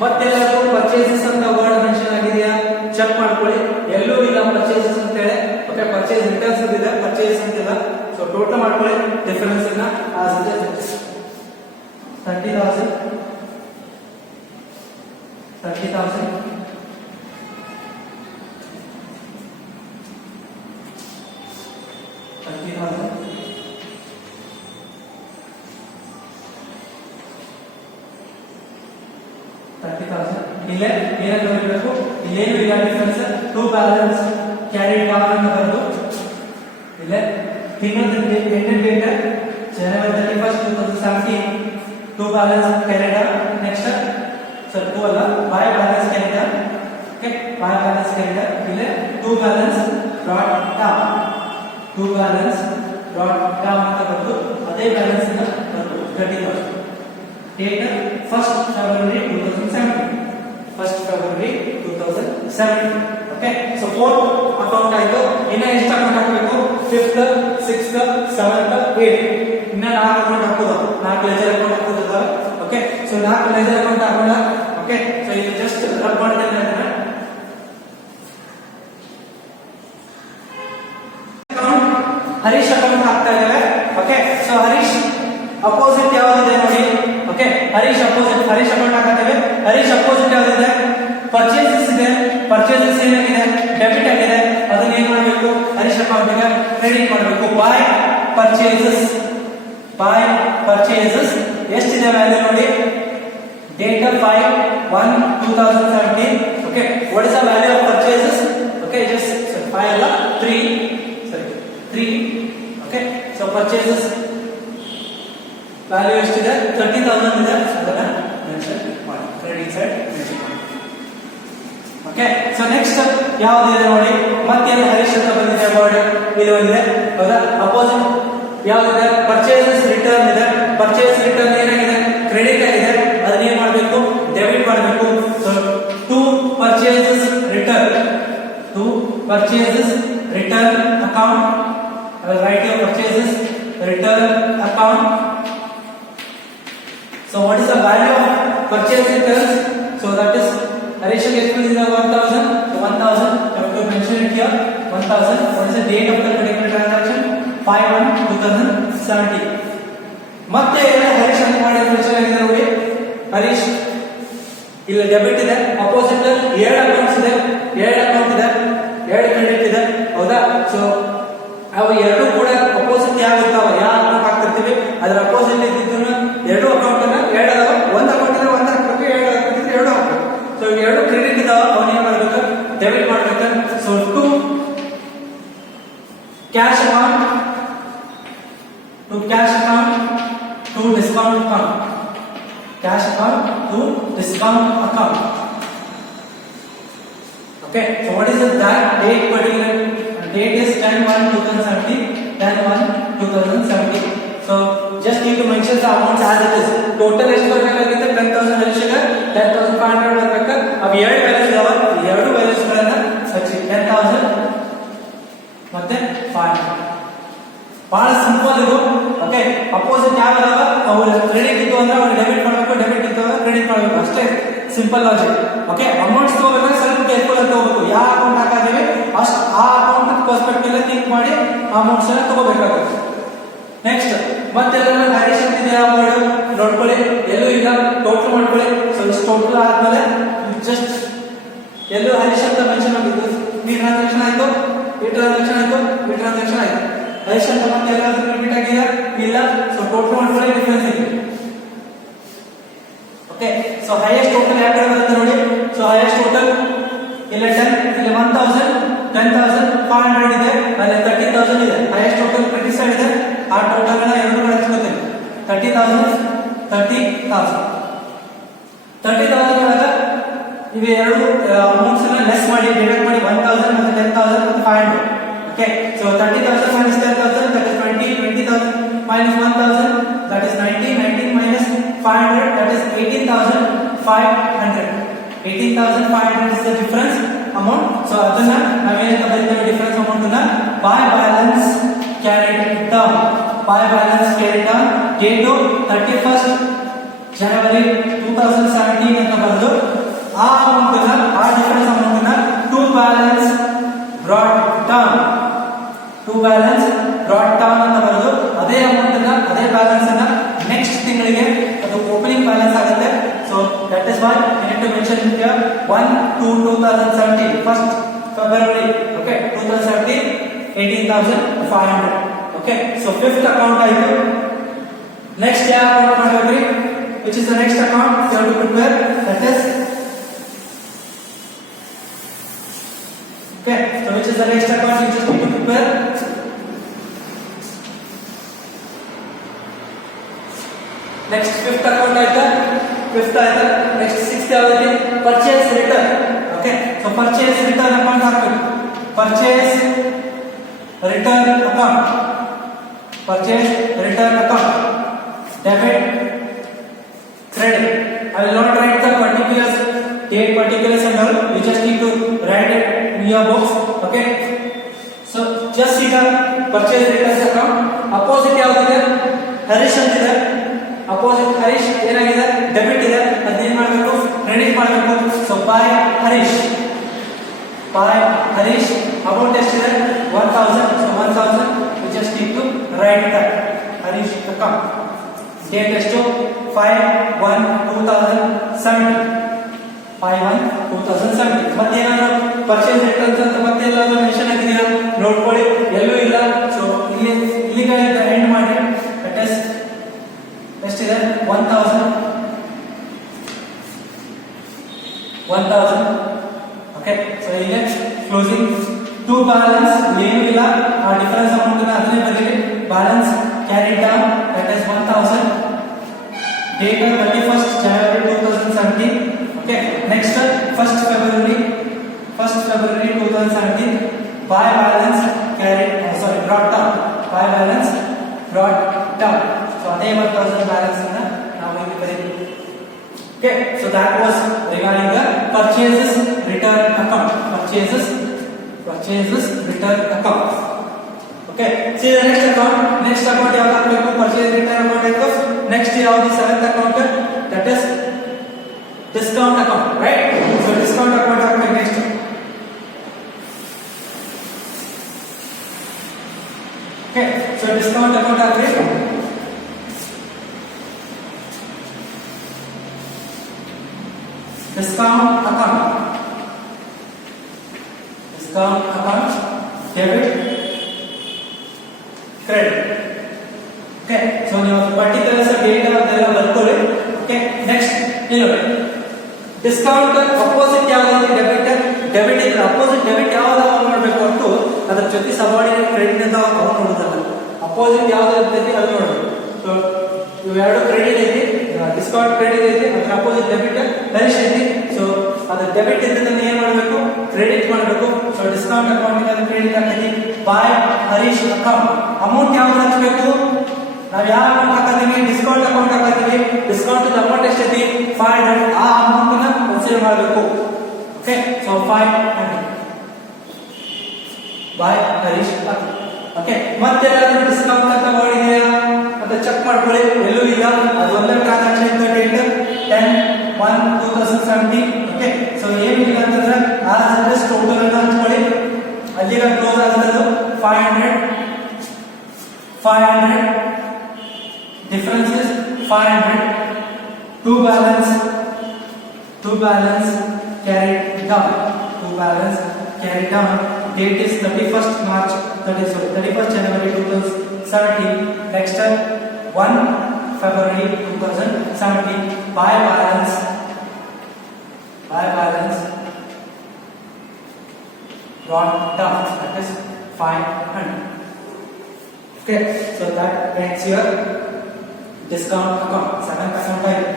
ಮತ್ತೆಲ್ಲರೂ ಪರ್ಚೇಸಸ್ ಅಂತ ವರ್ಡ್ ಮೆನ್ಷನ್ ಆಗಿದೆಯಾ ಚೆಕ್ ಮಾಡ್ಕೊಳ್ಳಿ. ಎಲ್ಲೂ ಇಲ್ಲ ಪರ್ಚೇಸಸ್ ಅಂತ ಹೇಳಿ. ಓಕೆ, ಪರ್ಚೇಸ್ ರಿಟರ್ನ್ಸ್ ಇದೆ, ಪರ್ಚೇಸ್ ಅಂತಿಲ್ಲ. ಸೊ ಟೋಟಲ್ ಮಾಡ್ಕೊಳ್ಳಿ ಡಿಫರೆನ್ಸ್ ಅನ್ನ. ಆಸ್ ಇಟ್ ಇಸ್ 30,000 ಇಲ್ಲೇ ಏನಂತ ಬರಬೇಕು? ಇಲ್ಲೇನು ಇಲ್ಲ difference. To balance carried down ಅಂತ ಬರೆದು ಇಲ್ಲೇ ಇನ್ನೊಂದು end date January 31st 2017 to balance carried down. Next sir to ಅಲ್ಲ, by balance carried down. Okay, by balance carried down. ಇಲ್ಲೇ ಟು ಬ್ಯಾಲೆನ್ಸ್ ಬ್ರಾಟ್ ಡೌನ್ ಅಂತ ಬರೆದು ಅದೇ ಬ್ಯಾಲೆನ್ಸ್ ಅನ್ನು ಬರೆದು 30,000. Date 1st February 2017. Okay, so 4th account ಆಯ್ತು. ಇನ್ನ ಎಷ್ಟು ಅಕೌಂಟ್ ಹಾಕಬೇಕು? 5th, 6th, 7th, 8th. ಇನ್ನ 4 ಅಕೌಂಟ್ ಹಾಕೋದು. 4 ಲೆಜರ್ ಅಕೌಂಟ್ ಹಾಕೋದಿದ್ದಾರೆ. ಓಕೆ, ಸೊ 4 ಲೆಜರ್ ಅಕೌಂಟ್ ಹಾಕೋಣ. ಓಕೆ, ಸೊ ಇದು ಜಸ್ಟ್ ರಬ್ ಮಾಡ್ತೇನೆ ಅಂದ್ರೆ ಹರೀಶ್ ಅಕೌಂಟ್ ಹಾಕ್ತಾ ಇದ್ದೇವೆ. ಓಕೆ, ಸೊ ಹರೀಶ್ ಅಪೋಸಿಟ್ ಯಾವ್ದಿದೆ ನೋಡಿ. ಓಕೆ, ಹರೀಶ್ ಅಕೌಂಟ್ ಹಾಕುತ್ತೇವೆ. ಹರೀಶ್ ಅಪೋಸಿಟ್ ಯಾವ್ದಿದೆ? ಪರ್ಚೇಸಸ್ ಇದೆ. ಪರ್ಚೇಸಸ್ ಏನಾಗಿದೆ? ಡೆಬಿಟ್ ಆಗಿದೆ. ಅದನ್ನ ಏನ್ ಮಾಡಬೇಕು? ಹರೀಶ್ ಅಕೌಂಟ್ ಗೆ ಕ್ರೆಡಿಟ್ ಮಾಡಬೇಕು. ಬೈ ಪರ್ಚೇಸಸ್ ಎಷ್ಟಿದೆ ವ್ಯಾಲ್ಯೂ ನೋಡಿ. Date 5/1/2017. Okay, what is the value of purchases? Okay, just 5 ಅಲ್ಲ 3. ಓಕೆ, ಸೊ ಪರ್ಚೇಸಸ್ ವ್ಯಾಲ್ಯೂ ಎಷ್ಟಿದೆ? 30,000 ಇದೆ. ಅದನ್ನ ಮೆನ್ಷನ್ ಮಾಡಿ, ಕ್ರೆಡಿಟ್ ಸೈಡ್ ಮೆನ್ಷನ್ ಮಾಡಿ. ಓಕೆ, ಸೊ ನೆಕ್ಸ್ಟ್ ಯಾವ್ದಿದೆ ನೋಡಿ. ಮತ್ತೇನು ಹರೀಶ್ ಅಂತ ಬಂದಿದೆ ವರ್ಡ್ ಇಲ್ಲಿ ಬಂದಿದೆ. ಹೌದಾ? ಅಪೋಸಿಟ್ ಯಾವ್ದಿದೆ? ಪರ್ಚೇಸಸ್ ರಿಟರ್ನ್ ಇದೆ. ಪರ್ಚೇಸ್ ರಿಟರ್ನ್ ಏನಾಗಿದೆ? ಕ್ರೆಡಿಟ್ ಆಗಿದೆ. ಅದನ್ನ ಏನ್ ಮಾಡಬೇಕು? ಡೆಬಿಟ್ ಮಾಡಬೇಕು. So to purchases return account. I will write your purchases return account. So what is the value of purchase returns? So that is Harish expense is 1,000. So 1,000. I have to mention it here. 1,000. What is the date of the particular transaction? 5/1/2017. ಮತ್ತೆ ಹರೀಶ್ ಅಂತ ಮಾಡಿ mention ಆಗಿದೆ ನೋಡಿ. ಹರೀಶ್ ಇಲ್ಲಿ debit ಇದೆ. Opposite 7 accounts ಇದೆ. 2 credit ಇದೆ. ಹೌದಾ? ಸೊ ಅವು ಎರಡು ಕೂಡ ಅಪೋಸಿಟ್ ಯಾವಿರ್ತಾವ, ಯಾವ ಅಕೌಂಟ್ ಹಾಕ್ತಿರ್ತೀವಿ ಅದ್ರ ಅಪೋಸಿಟ್ ಇದ್ದಿದ್ದನ್ನ 2 ಅಕೌಂಟ್ ಅನ್ನ 2 ಅದಾವ. 1 ಅಕೌಂಟ್ ಇದ್ರೆ 1 ಹಾಕ್ಬೇಕು, 2 ಅಕೌಂಟ್ ಇದ್ರೆ 2 ಹಾಕ್ಬೇಕು. ಸೊ 2 ಕ್ರೆಡಿಟ್ ಇದಾವ, ಅವನ್ ಏನ್ ಮಾಡ್ಬೇಕು? ಡೆಬಿಟ್ ಮಾಡ್ಬೇಕು. So to cash account, to discount account. Cash account to discount account. Okay, so what is that date? Particular date is 10/1/2017, 10/1/2017. So just need to mention the amounts as it is. Total ಎಷ್ಟು ಬರಬೇಕಾಗಿದೆ? 10,000 ಹರಿಸಿದ್ರೆ 10,500 ಬರಬೇಕು. ಅವು ಎರಡು values ಇದಾವೆ, ಎರಡು values ಗಳನ್ನ ಹಚ್ಚಿ 10,000 ಮತ್ತೆ 500. ಬಹಳ ಸಿಂಪಲ್ ಇದು. ಓಕೆ, ಅಪೋಸಿಟ್ ಯಾವ ಇದಾವ? ಅವು ಕ್ರೆಡಿಟ್ ಇತ್ತು ಅಂದ್ರೆ ಅವ್ರು ಡೆಬಿಟ್ ಮಾಡಬೇಕು, ಡೆಬಿಟ್ ಇತ್ತು ಅಂದ್ರೆ ಕ್ರೆಡಿಟ್ ಮಾಡಬೇಕು, ಅಷ್ಟೇ ಸಿಂಪಲ್ ಲಾಜಿಕ್. ಓಕೆ, ಅಮೌಂಟ್ಸ್ ತಗೋಬೇಕಾದ್ರೆ ಸ್ವಲ್ಪ ಕೇರ್ಫುಲ್ ಆಗಿ ತಗೋಬೇಕು. ಯಾವ ಅಕೌಂಟ್ ಹಾಕಿದ್ದೇವೆ ಅಷ್ಟು ಆ ಅಕೌಂಟ್ ಪರ್ಸ್ಪೆಕ್ಟಿವ್ ಥಿಂಕ್ ಮಾಡಿ ಅಮೌಂಟ್ಸ್ ಅನ್ನ ತಗೋಬೇಕಾಗುತ್ತೆ. ನೆಕ್ಸ್ಟ್ ಮತ್ತೆಲ್ಲ ಹರೀಶ್ ಅಂತಿದೆ ವರ್ಡ್ ನೋಡ್ಕೊಳ್ಳಿ, ಎಲ್ಲೂ ಇಲ್ಲ, ಟೋಟಲ್ ಮಾಡ್ಕೊಳ್ಳಿ. ಸೊ ಇಷ್ಟು ಟೋಟಲ್ ಆದ್ಮೇಲೆ ಜಸ್ಟ್ ಎಲ್ಲೂ ಹರೀಶ್ ಅಂತ ಮೆನ್ಷನ್ ಆಗಿದ್ದು, ಈ ಟ್ರಾನ್ಸಾಕ್ಷನ್ ಆಯ್ತು, ಈ ಟ್ರಾನ್ಸಾಕ್ಷನ್ ಆಯ್ತು, ಈ ಟ್ರಾನ್ಸಾಕ್ಷನ್ ಆಯ್ತು. ಹರೀಶ್ ಅಂತ ಮತ್ತೆ ಎಲ್ಲಾದ್ರೂ ರಿಪೀಟ್ ಆಗಿದೆಯಾ? ಇಲ್ಲ. ಸೊ ಟೋಟಲ್ ಮಾಡ್ಕೊಳ್ಳಿ, ಡಿಫರೆನ್ಸ್ ಇದೆ. ಓಕೆ, ಸೊ ಹೈಯೆಸ್ಟ್ ಟೋಟಲ್ ಯಾವ ಕಡೆ ಬರುತ್ತೆ ನೋಡಿ. ಸೊ ಹೈಯೆಸ್ಟ್ ಟೋಟಲ್ ಇಲ್ಲಿ 10, ಇಲ್ಲಿ 1,000, 10,500 ಇದೆ, ಅಲ್ಲಿ 30,000 ಇದೆ. ಹೈಯೆಸ್ಟ್ ಟೋಟಲ್ ಕ್ರೆಡಿಟ್ ಸೈಡ್ ಇದೆ. ಆ ಟೋಟಲ್ ಅನ್ನ ಎರಡು ಕಡೆ ಹಂಚ್ಕೋತೀವಿ. 30,000 ಒಳಗ ಇವೆ ಎರಡು ಅಮೌಂಟ್ಸ್ ಅನ್ನ ಲೆಸ್ ಮಾಡಿ ಡಿವೈಡ್ ಮಾಡಿ 1,000 ಮತ್ತೆ 10,000 ಮತ್ತೆ 500. Okay, so 30,000 minus 10,000 that is 20, 20,000 minus 1,000 that is 90, 19 minus 500 that is 18,500. 18,500 is the difference amount. So ಅದನ್ನ ನಾವೇನಂತ ಬರೀತೇವೆ? ಡಿಫರೆನ್ಸ್ ಅಮೌಂಟ್ ಅನ್ನ by balance carried down, by balance carried down date to 31st January 2017 ಅಂತ ಬರೆದು ಆ amount ಅನ್ನ, ಆ difference amount ಅನ್ನ to balance brought down, to balance brought down ಅಂತ ಬರೆದು ಅದೇ ಅಮೌಂಟ್ ಅನ್ನ, ಅದೇ ಬ್ಯಾಲೆನ್ಸ್ ಅನ್ನ ನೆಕ್ಸ್ಟ್ ತಿಂಗಳಿಗೆ ಅದು ಓಪನಿಂಗ್ ಬ್ಯಾಲೆನ್ಸ್ ಆಗುತ್ತೆ. So that is why you need to mention here 1/2/2017 1st February. Okay, 2017 18,500. Okay, so 5th account ಆಯಿತು. ನೆಕ್ಸ್ಟ್ ಯಾವ ಅಕೌಂಟ್ ಮಾಡಬೇಕ್ರಿ? which is the next account you have to prepare? That is, okay, so which is the next account you just need to prepare? Next 5th account ಆಯ್ತಾ? 5th ಆಯ್ತಾ? Next 6th ಯಾವುದು? Purchase return. Okay, so purchase return account ಹಾಕಬೇಕು. Purchase return account, purchase return account, debit, credit. I will not write the particulars, date particulars and all. You just need to write it in your books. Okay, so just see the purchase returns account. Opposite ಯಾವ್ದಿದೆ? ಹರೀಶ್ ಅಂತಿದೆ. Opposite Harish ಏನಾಗಿದೆ? Debit ಇದೆ. ಅದನ್ನ ಏನ್ ಮಾಡಬೇಕು? Credit ಮಾಡಬೇಕು. So by Harish, by Harish amount ಎಷ್ಟಿದೆ? 1,000. So 1,000 you just need to write that Harish account. Date ಎಷ್ಟು? 5/1/2017, 5/1/2017. ಮತ್ತೇನಾದ್ರು ಪರ್ಚೇಸ್ ರಿಟರ್ನ್ಸ್ ಅಂತ ಮತ್ತೆಲ್ಲಾದ್ರೂ ಮೆನ್ಷನ್ ಆಗಿದೆಯಾ ನೋಡ್ಕೊಳ್ಳಿ, ಎಲ್ಲೂ ಇಲ್ಲ. ಸೊ ಇಲ್ಲಿಗೆ ಎಂಡ್ ಮಾಡಿ. ದಟ್ ಇಸ್ ಎಷ್ಟಿದೆ? 1,000. ಓಕೆ, ಸೊ ಈಗ ಕ್ಲೋಸಿಂಗ್ ಟು ಬ್ಯಾಲೆನ್ಸ್ ಏನು ಇಲ್ಲ, ಆ ಡಿಫರೆನ್ಸ್ ಅಮೌಂಟ್ ಅನ್ನ ಅದನ್ನೇ ಬರೀರಿ. Balance carried down that is 1,000. date of 31st January 2017. okay, next 1st February 2017 by balance carried, brought down, by balance brought down. so ಅದೇ 1,000 balance ಅನ್ನ ನಾವು ಇಲ್ಲಿ ಬರೀತೀವಿ. okay, so that was regarding the purchases return account, purchases return account. okay, see the next account ಯಾವ್ದು ಹಾಕಬೇಕು? purchase return account ಆಯ್ತು. next ಯಾವುದು? 7th account, that is discount account, right? so discount account ಹಾಕಬೇಕು next. okay, so discount account ಹಾಕಬೇಕು. discount account debit, credit. okay, so ನೀವು particulars data ಅದೆಲ್ಲ ಬರ್ಕೊಳ್ಳಿ. okay, next ಏನು ಡಿಸ್ಕೌಂಟ್ ಅಪೋಸಿಟ್ ಯಾವುದು? Debit ಇದ್ರೆ ಅಪೋಸಿಟ್ ಡೆಬಿಟ್ ಯಾವ್ದು ಮಾಡಬೇಕು ಅಂತ ಅದರ ಜೊತೆ ಸಬಾರ್ಡಿನೇಟ್ ಕ್ರೆಡಿಟ್ ಅಂತ ಅವ್ರು ನೋಡೋದಲ್ಲ. ಅಪೋಸಿಟ್ ಯಾವ್ದು ಇರ್ತೈತಿ ಅದು ನೋಡಬೇಕು. ಸೊ ಇವೆರಡು ಕ್ರೆಡಿಟ್ ಐತಿ, ಡಿಸ್ಕೌಂಟ್ ಕ್ರೆಡಿಟ್ ಐತಿ, ಅದ್ರ ಅಪೋಸಿಟ್ ಡೆಬಿಟ್ ಹರೀಶ್ ಐತಿ. ಸೊ ಅದ್ರ ಡೆಬಿಟ್ ಇದ್ದದನ್ನ ಏನ್ ಮಾಡಬೇಕು? ಕ್ರೆಡಿಟ್ ಡಿಸ್ಕೌಂಟ್ ಅಕೌಂಟ್ ಗೆ ಕ್ರೆಡಿಟ್ ಆಗ್ತೈತಿ ಬೈ ಹರೀಶ್ ಅಕೌಂಟ್. ಅಮೌಂಟ್ ಯಾವಾಗ ಹಂಚಬೇಕು, ನಾವು ಯಾವ ಅಕೌಂಟ್ ಹಾಕತ್ತೀವಿ, ಡಿಸ್ಕೌಂಟ್ ಅಕೌಂಟ್ ಹಾಕತ್ತೀವಿ. ಡಿಸ್ಕೌಂಟ್ ಅಮೌಂಟ್ ಎಷ್ಟೈತಿ 500, ಆ ಅಮೌಂಟ್ ನ ಕನ್ಸಿಡರ್ ಮಾಡಬೇಕು. Okay, so 500 by Harish account. Okay, ಮತ್ತೆ ಏನಾದರೂ ಡಿಸ್ಕೌಂಟ್ ಅಂತ ಮಾಡಿದೆಯಾ ಅಂತ ಚೆಕ್ ಮಾಡ್ಕೊಳ್ಳಿ, ಎಲ್ಲೂ ಇಲ್ಲ. ಅದು ಒಂದೇ ಟ್ರಾನ್ಸಾಕ್ಷನ್ ಇತ್ತು, ಡೇಟ್ 10/1/2017. ಓಕೆ, ಸೊ ಏನಿಲ್ಲ ಅಂತಂದ್ರೆ ಆ ಸರ್ವಿಸ್ ಟೋಟಲ್ ಅನ್ನು ಹಂಚ್ಕೊಳ್ಳಿ, ಅಲ್ಲಿಗೆ ಕ್ಲೋಸ್ ಆಗುತ್ತದೆ 500 difference is 500. To balance carried down. Date is 31st January 2017. Next step 1 February 2017. Buy balance brought down, that is 500. Okay, so that makes your discount account, 7th account type.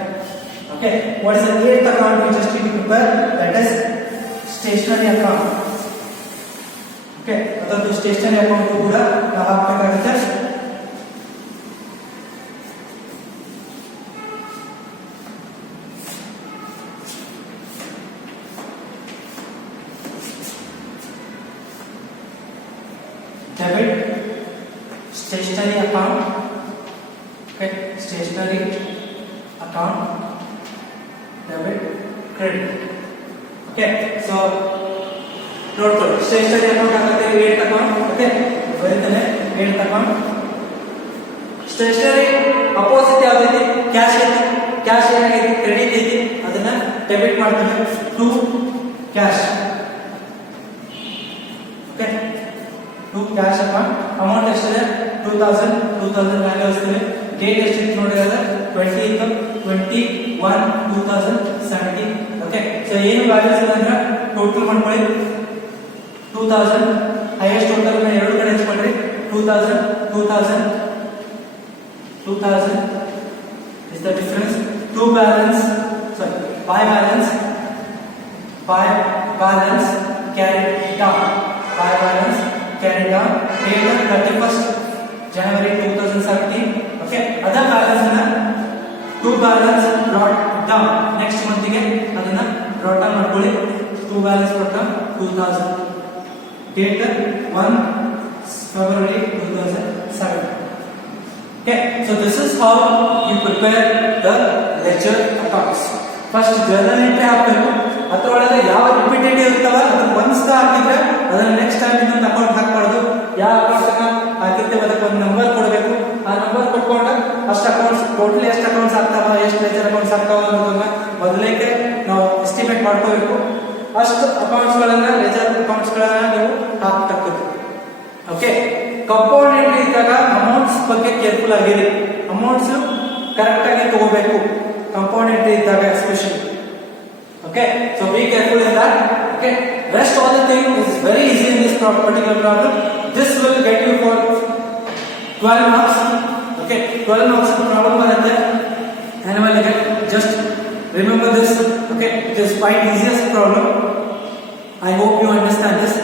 Okay, what is the 8th account we just need to prepare? That is stationery account. Okay, ಅದೊಂದು stationery account ಕೂಡ ನಾವು ಹಾಕಬೇಕಾಗುತ್ತೆ. Debit stationery account. Okay, stationery account, debit, credit. Okay, so total stationery account agate 8th account. Okay, ಬರೀತಾನೆ 8th account. stationery opposite ಯಾವ್ದೈತಿ, cash ಐತಿ. Cash ಏನಾಗೈತಿ, credit ಐತಿ, ಅದನ್ನ ಡೆಬಿಟ್ ಮಾಡ್ತೀವಿ to cash. Okay, to cash account. Amount ಎಷ್ಟಿದೆ 2000 value ಇರ್ತದೆ. Date ಎಷ್ಟಿತ್ತು ನೋಡಿದ್ರೆ 20/1/2017. ಓಕೆ, ಸೊ ಏನು ವ್ಯಾಲ್ಯೂಸ್ ಇದೆ ಅಂದ್ರೆ ಟೋಟಲ್ ಮಾಡ್ಕೊಳ್ಳಿ 2000, ಹೈಯೆಸ್ಟ್ ಟೋಟಲ್ ಎರಡು ಕಡೆ ಹಂಚ್ಕೊಂಡ್ರಿ 2000 is the difference. Buy balance carried down. Date 31st January 2017. Okay, other balance na to balance brought down next month ಗೆ ಅದನ್ನ brought down ಮಾಡ್ಕೊಳ್ಳಿ. to balance brought down 2000. date 1 February 2007. Okay, so this is how you prepare the ledger accounts. First journal entry ಹಾಕಬೇಕು, ಅದರೊಳಗೆ ಯಾವ repeated ಇರ್ತಾವ ಅದನ್ನ once ಹಾಕಿದ್ರೆ ಅದನ್ನ ನೆಕ್ಸ್ಟ್ ಟೈಮ್ ಇನ್ನೊಂದು ಅಕೌಂಟ್ ಹಾಕಬಾರ್ದು. ಯಾವ ಅಕೌಂಟ್ ಅನ್ನ ಹಾಕಿರ್ತೇವೆ ಅದಕ್ಕೆ ಒಂದು ನಂಬರ್ ಕೊಡಬೇಕು. ಆ ನಂಬರ್ ಕೊಟ್ಕೊಂಡು ಅಷ್ಟು ಅಕೌಂಟ್ಸ್ ಟೋಟಲ್ ಎಷ್ಟು ಅಕೌಂಟ್ಸ್ ಆಗ್ತಾವ, ಎಷ್ಟು ಲೆಜರ್ ಅಕೌಂಟ್ಸ್ ಆಗ್ತಾವ ಅನ್ನೋದನ್ನ ಮೊದಲೇಕೆ ನಾವು ಎಸ್ಟಿಮೇಟ್ ಮಾಡ್ಕೋಬೇಕು. ಅಷ್ಟು ಅಕೌಂಟ್ಸ್ ಗಳನ್ನ ಲೆಜರ್ ಅಕೌಂಟ್ಸ್ ಗಳನ್ನ ನೀವು ಹಾಕಬೇಕು. ಓಕೆ, ಕಂಪೌಂಡ್ ಎಂಟ್ರಿ ಇದ್ದಾಗ ಅಮೌಂಟ್ಸ್ ಬಗ್ಗೆ ಕೇರ್ಫುಲ್ ಆಗಿರಿ. ಅಮೌಂಟ್ಸ್ ಕರೆಕ್ಟ್ ಆಗಿ ತಗೋಬೇಕು ಕಂಪೌಂಡ್ ಎಂಟ್ರಿ ಇದ್ದಾಗ especially. Okay, so be careful in that. Okay, rest all the thing is very easy in this particular problem. This will get you for 12 marks. Okay, 12 marks problem baratte annual ಗೆ. Just remember this. Okay, it is quite easiest problem. I hope you understand this.